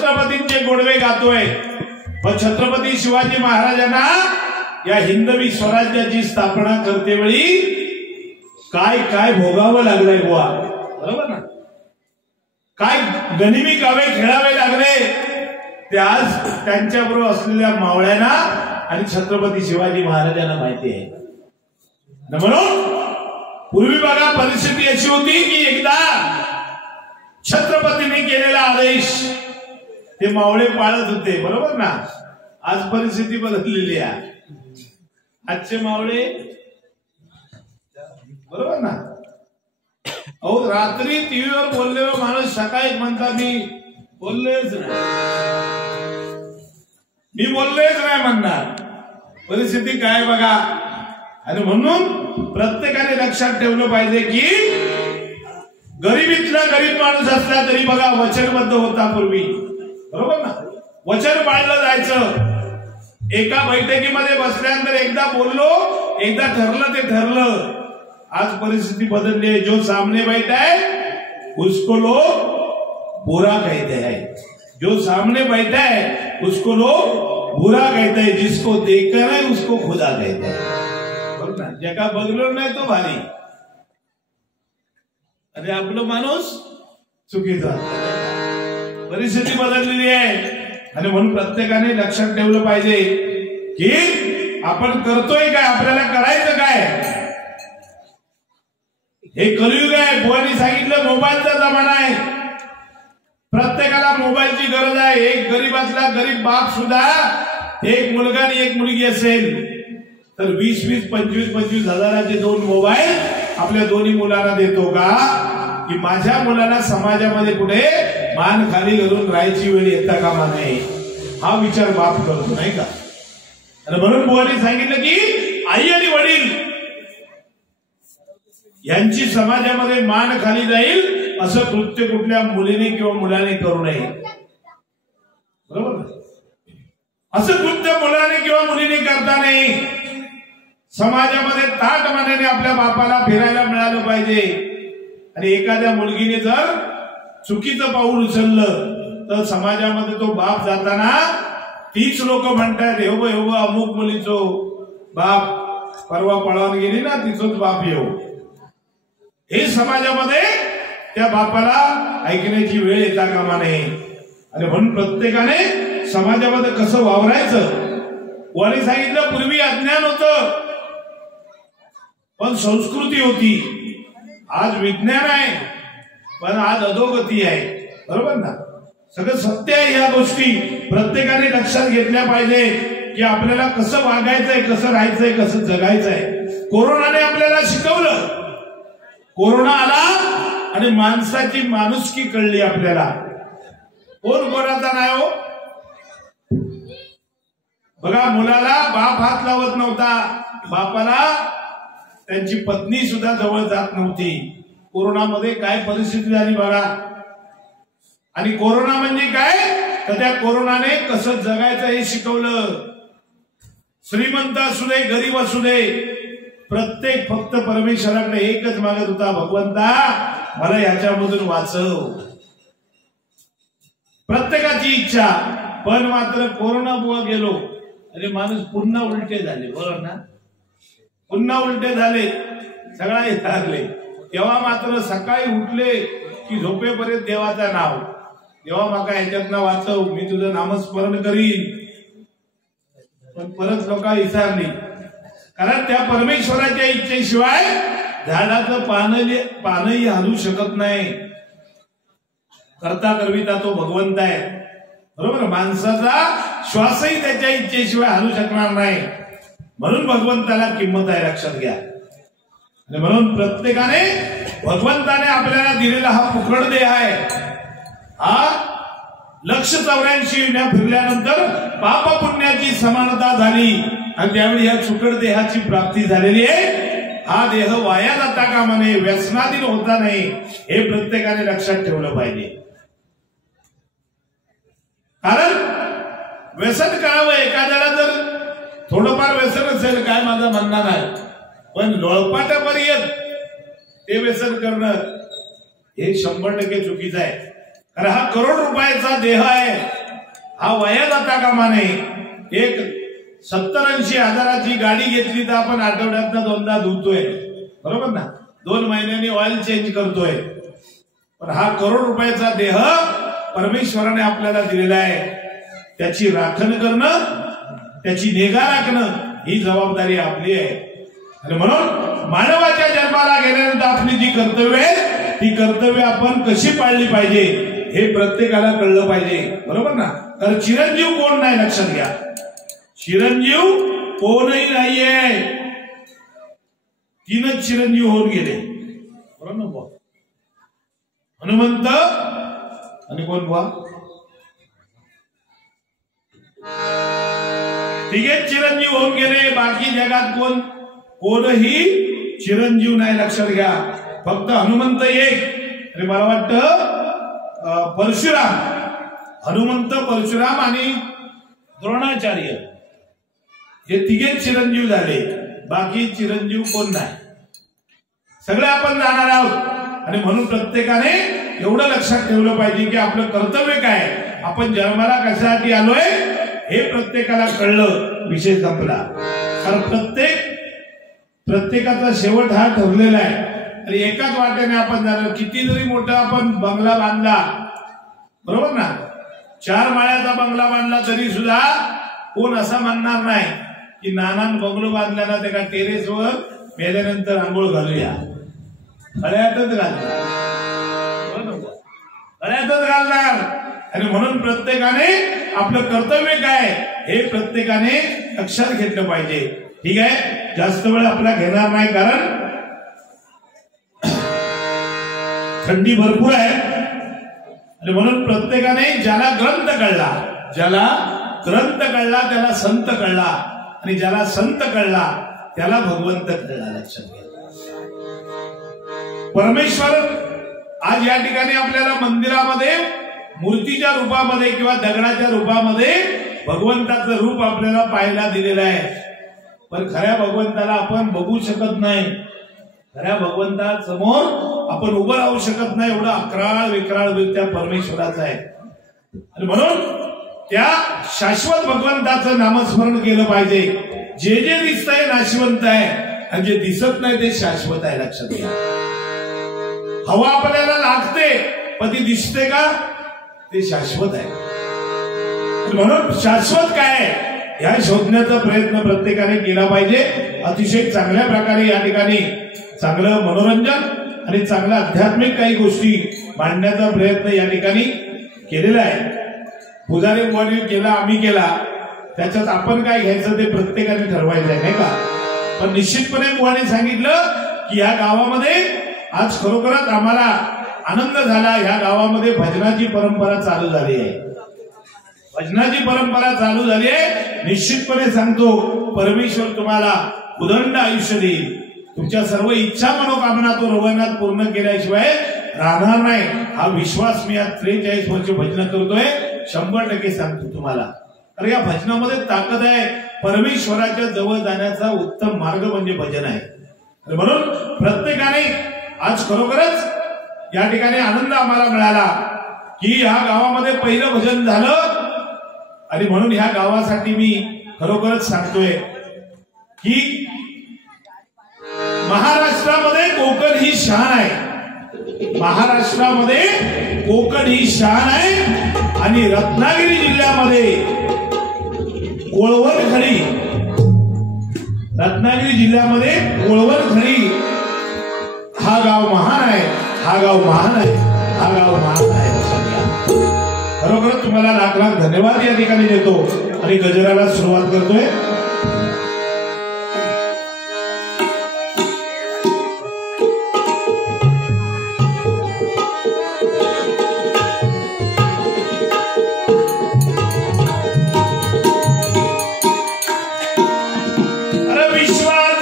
छत्रपतींचे गोडवे गातोय, पण छत्रपती शिवाजी महाराजांना या हिंदवी स्वराज्याची स्थापना करतेवेळी काय काय भोगावं लागलंय बुवा, बरोबर ना? काय गनिमी गावे खेळावे लागले ते आज त्यांच्याबरोबर असलेल्या मावळ्यांना आणि छत्रपती शिवाजी महाराजांना माहिती आहे. म्हणून पूर्वी बघा परिस्थिती अशी होती की एकदा छत्रपतींनी केलेला आदेश ते मावळे पाळत होते, बरोबर ना? आज परिस्थिती बदललेली आहे. आजचे मावळे बरोबर ना, अहो रात्री टीव्हीवर बोललेला माणूस सकाळी म्हणता मी बोललेच नाही म्हणणार. परिस्थिती काय बघा. आणि म्हणून प्रत्येकाने लक्षात ठेवलं पाहिजे की गरिबीतला गरीब माणूस असला तरी बघा वचनबद्ध होता पूर्वी, बरोबर ना? वचन पाळलं जायचं. एका बैठकीमध्ये बसल्यानंतर एकदा बोललो, एकदा ठरलं ते ठरलं. आज परिस्थिती बदलली है. जो सामने बैठा है उसको लोग बुरा कहते हैं, जो सामने बैठा है उसको लोग बुरा कहते हैं, जिसको देखकर है उसको खुदा कहते हैं. बरोबर ना? ज्याका बघलो नाही तो भारी आणि आपलं माणूस चुकीचा. परिस्थिती बदललेली आहे आणि म्हणून प्रत्येकाने लक्षात ठेवलं पाहिजे की आपण करतोय काय, आपल्याला करायचं काय. हे कलियुग आहे. बुवांनी सांगितलं मोबाईलचा जमाना आहे. प्रत्येकाला मोबाईलची गरज आहे. एक गरीबातला गरीब बाप सुद्धा एक मुलगा आणि एक मुलगी असेल तर 20-20, 25-25 हजाराचे 2 मोबाईल आपल्या दोन्ही मुलांना देतो का? की माझ्या मुलाला समाजामध्ये पुढे मान खाली घालून राहायची वेळ येता कामा नये, हा विचार बाप करतो, नाही का? आणि म्हणून बुवांनी सांगितलं की आई आणि वडील यांची समाजामध्ये मान खाली जाईल असं कृत्य कुठल्या मुलीने किंवा मुलाने करू नये, बरोबर ना? असं कृत्य मुलाने किंवा मुलीने करता नाही. समाजामध्ये ताट मानेने आपल्या बापाला फिरायला मिळालं पाहिजे. आणि एखाद्या मुलगीने जर चुकीचं पाऊल उचललं तर समाजामध्ये तो बाप जाताना तीच लोक म्हणतात हे बघ अमुक मुलीचो बाप परवा पळावून गेली ना, तिचोच बाप येऊ. हे समाजामध्ये त्या बापाला ऐकण्याची वेळ येता कामा नये. आणि म्हणून प्रत्येकाने समाजामध्ये कसं वावरायचं. कोणी सांगितलं पूर्वी अज्ञान होतं पण संस्कृती होती. आज विज्ञान आहे पण आज अधोगती आहे, बरोबर ना? सगळं सत्य आहे. या गोष्टी प्रत्येकाने लक्षात घेतल्या पाहिजे की आपल्याला कसं वागायचंय, कसं राहायचंय, कसं जगायचंय. कोरोनाने आपल्याला शिकवलं. कोरोना आला आणि माणसाची माणुसकी कळली आपल्याला. कोण कोणाचा नाही हो. बघा मुलाला बाप हात लावत नव्हता, बापाला त्यांची पत्नी सुद्धा जवळ जात नव्हती. कोरोनामध्ये काय परिस्थिती झाली बघा. आणि कोरोना म्हणजे काय तर त्या कोरोनाने कसं जगायचं हे शिकवलं. श्रीमंत असू दे गरीब असू दे प्रत्येक फक्त परमेश्वराकडे एकच मागत होता, भगवंता मला याच्यामधून वाचव. प्रत्येकाची इच्छा. पण मात्र कोरोना बुवा गेलो आणि माणूस पुन्हा उलटे झाले, बरोबर ना? पुन्हा उलटे झाले, सगळा लागले. तेव्हा मात्र सकाळी उठले की झोपेपर्यंत देवाचं नाव, देवा माका ह्याच्यातनं वाचव, मी तुझं नामस्मरण करीन. पण परत लोक विचारली, कारण त्या परमेश्वराच्या इच्छेशिवाय झाडाचं पानही हलू शकत नाही. करता करविता तो भगवंत आहे, बरोबर? माणसाचा श्वासही त्याच्या इच्छेशिवाय हलू शकणार नाही. म्हणून भगवंताला किंमत आहे, लक्षात घ्या. आणि म्हणून प्रत्येकाने भगवंताने आपल्याला दिलेला हा फुकट देह आहे. हा 184 विण्या फिरल्यानंतर पाप पुण्याची समानता झाली आणि त्यावेळी या फुकट देहाची प्राप्ती झालेली आहे. हा देह वाया जाता कामा नये, व्यसनाधीन होता नाही, हे प्रत्येकाने लक्षात ठेवलं पाहिजे. कारण व्यसन करावं, एखाद्याला जर थोडंफार व्यसन असेल काय माझा म्हणणं नाही, पण लोळपाटापर्यंत ते व्यसन करणं हे 100% चुकीचं आहे. कारण हा करोड रुपयाचा देह आहे. हा वाया जाता कामा नये। एक 70-80 हजाराची गाडी घेतली तर आपण आठवड्यातनं 2दा धुतोय, बरोबर ना, 2 महिन्यांनी ऑइल चेंज करतोय। पण हा करोड रुपयाचा देह परमेश्वराने आपल्याला दिलेला आहे, त्याची राखण करणं, त्याची निगा राखणं ही जबाबदारी आपली आहे। आणि म्हणून मानवाच्या जन्माला गेल्यानंतर आपली जी कर्तव्य आहे ती कर्तव्य आपण कशी पाळली पाहिजे हे प्रत्येकाला कळलं पाहिजे, बरोबर ना। तर चिरंजीव कोण नाही लक्षात घ्या, चिरंजीव कोणही नाहीये, 3च चिरंजीव होऊन गेले, बरोबर ना। हनुमंत आणि कोण बुवा, तिघेच चिरंजीव होऊन गेले, बाकी जगात कोणही चिरंजीव नाही, लक्षात घ्या। फक्त हनुमंत एक, आणि मला वाटतं परशुराम, हनुमंत, परशुराम आणि द्रोणाचार्य हे तिघेच चिरंजीव झाले, बाकी चिरंजीव कोण नाही, सगळे आपण जाणार आहोत। आणि म्हणून प्रत्येकाने एवढं लक्षात ठेवलं पाहिजे की आपलं कर्तव्य काय, आपण जन्माला कशासाठी आलोय हे प्रत्येकाला कळलं, विषय संपला। कारण प्रत्येकाचा शेवट हा ठरलेला आहे, आणि एकाच वाटेने आपण जाणार। किती जरी मोठा आपण बंगला बांधला, बरोबर ना, 4 माळ्याचा बंगला बांधला तरी सुद्धा कोण असा म्हणणार नाही की नानान बंगलो बांधला ना त्या टेरेसवर मेल्यानंतर आंघोळ घालूया, गळ्यातच घालणार, गळ्यातच घालणार। आणि म्हणून प्रत्येकाने आपलं कर्तव्य काय हे प्रत्येकाने लक्षात घेतलं पाहिजे, ठीक आहे। जास्त वेळ आपला घेणार नाही, कारण थंडी भरपूर आहे, आणि म्हणून प्रत्येकाने ज्याला ग्रंथ कळला त्याला संत कळला, आणि ज्याला संत कळला त्याला भगवंत कळला, लक्षात घ्या। परमेश्वर आज या ठिकाणी आपल्याला मंदिरामध्ये मूर्तीच्या रूपामध्ये किंवा दगडाच्या रूपामध्ये भगवंताचं रूप आपल्याला पाहायला दिलेलं आहे, पण खऱ्या भगवंताला आपण बघू शकत नाही, खऱ्या भगवंतासमोर आपण उभं राहू शकत नाही, एवढा अकराळ विक्राळ त्या परमेश्वराचा आहे। आणि म्हणून त्या शाश्वत भगवंताचं नामस्मरण केलं पाहिजे। जे दिसतंय नाशवंत आहे, आणि जे दिसत नाही ते शाश्वत आहे, लक्षात घ्या। हवा आपल्याला लागते पण ती दिसते का, ते शाश्वत आहे। म्हणून शाश्वत काय आहे या शोधण्याचा प्रयत्न प्रत्येकाने केला पाहिजे। अतिशय चांगल्या प्रकारे या ठिकाणी चांगलं मनोरंजन आणि चांगलं आध्यात्मिक काही गोष्टी मांडण्याचा प्रयत्न या ठिकाणी केलेला आहे। पुजारी बुवानी केला, आम्ही केला, त्याच्यात आपण काय घ्यायचं ते प्रत्येकाने ठरवायचं आहे, नाही का। पण निश्चितपणे बुवानी सांगितलं की या गावामध्ये आज खरोखरच आम्हाला आनंद झाला, ह्या गावामध्ये भजनाची परंपरा चालू झाली आहे, भजनाची परंपरा चालू झाली आहे। निश्चितपणे सांगतो परमेश्वर तुम्हाला उदंड आयुष्य देईल, तुमच्या सर्व इच्छा मनोकामना तो रवनात पूर्ण केल्याशिवाय राहणार नाही, हा विश्वास मी आज 43 वर्ष भजन करतोय, 100% सांगतो तुम्हाला। अरे या भजनामध्ये ताकद आहे, परमेश्वराच्या जवळ जाण्याचा उत्तम मार्ग म्हणजे भजन आहे। म्हणून प्रत्येकाने आज खरोखरच या ठिकाणी आनंद आम्हाला मिळाला की या गावामध्ये पहिलं भजन झालं, आणि म्हणून ह्या गावासाठी मी खरोखरच सांगतोय की महाराष्ट्रामध्ये कोकण ही शान आहे, महाराष्ट्रामध्ये कोकण ही शान आहे, आणि रत्नागिरी जिल्ह्यामध्ये कोळवणखडी, रत्नागिरी जिल्ह्यामध्ये कोळवणखडी हा गाव महान आहे, हा गाव महान आहे, हा गाव महान आहे। खरोखर तुम्हाला लाख लाख धन्यवाद या ठिकाणी देतो आणि गजराला सुरुवात करतोय। विश्वास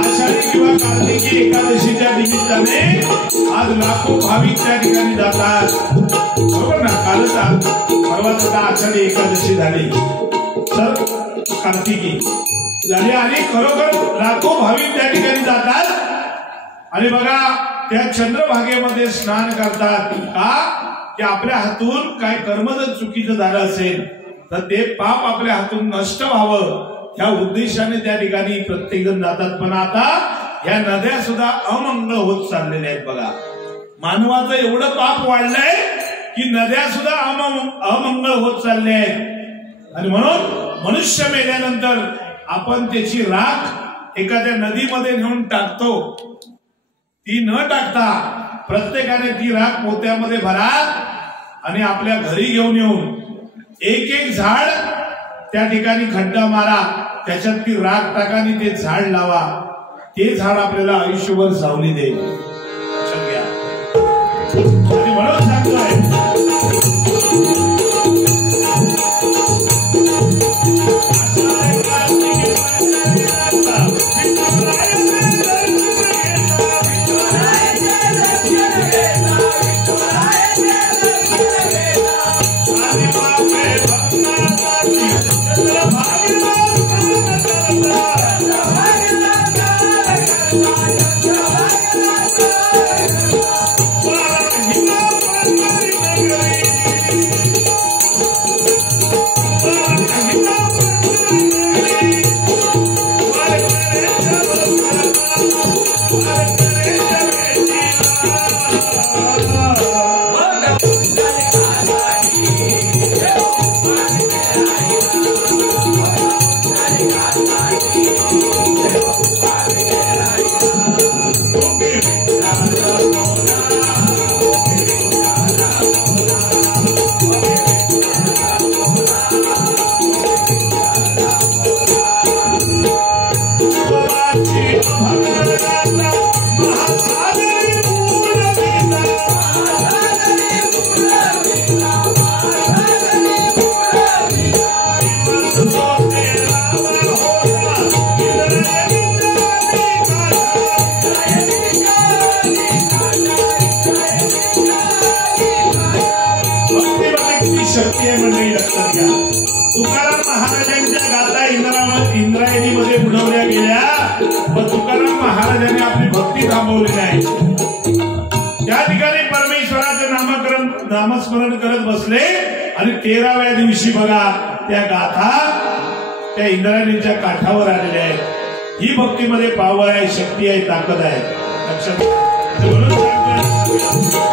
आषाढी किंवा कार्तिकी एकादशीच्या निमित्ताने आज लाखो भाविक त्या ठिकाणी जातात, बरोबर ना. कालच परवाच आता आषाढी एकादशी झाली, तर कार्तिकी झाली आणि खरोखर लाखो भाविक त्या ठिकाणी जातात. आणि बघा त्या चंद्रभागेमध्ये स्नान करतात का, की आपल्या हातून काय कर्म जर चुकीचं झालं असेल तर ते पाप आपल्या हातून नष्ट व्हावं ह्या उद्देशाने त्या ठिकाणी प्रत्येक जण जातात. पण आता या नद्या सुद्धा अमंगळ होत चाललेल्या आहेत. बघा मानवाचं एवढं पाप वाढलंय की नद्या सुद्धा अमंगळ होत चालल्या आहेत. आणि म्हणून मनुष्य मेल्यानंतर आपण त्याची राख एखाद्या नदीमध्ये नेऊन टाकतो. ती न टाकता प्रत्येकाने ती राख पोत्यामध्ये भरा आणि आपल्या घरी घेऊन येऊन एक एक झाड त्या ठिकाणी खड्डा मारा, त्याच्यात ती राख टाका आणि ते झाड लावा. ते झाड आपल्याला आयुष्यभर सावली देईल. लक्षात घ्या. आणि म्हणून सांगतोय शक्ती आहे मंडळी. लक्षात घ्या. तुकाराम महाराजांच्या गाथा इंद्रायणीमध्ये बुडवल्या गेल्या, पण तुकाराम महाराजांनी आपली भक्ती थांबवली नाही. त्या ठिकाणी परमेश्वराचं नामस्मरण करत बसले आणि 13व्या दिवशी बघा त्या गाथा त्या इंद्रायणीच्या काठावर आलेल्या आहेत. ही भक्तीमध्ये पावर आहे, शक्ती आहे, ताकद आहे. लक्षात म्हणून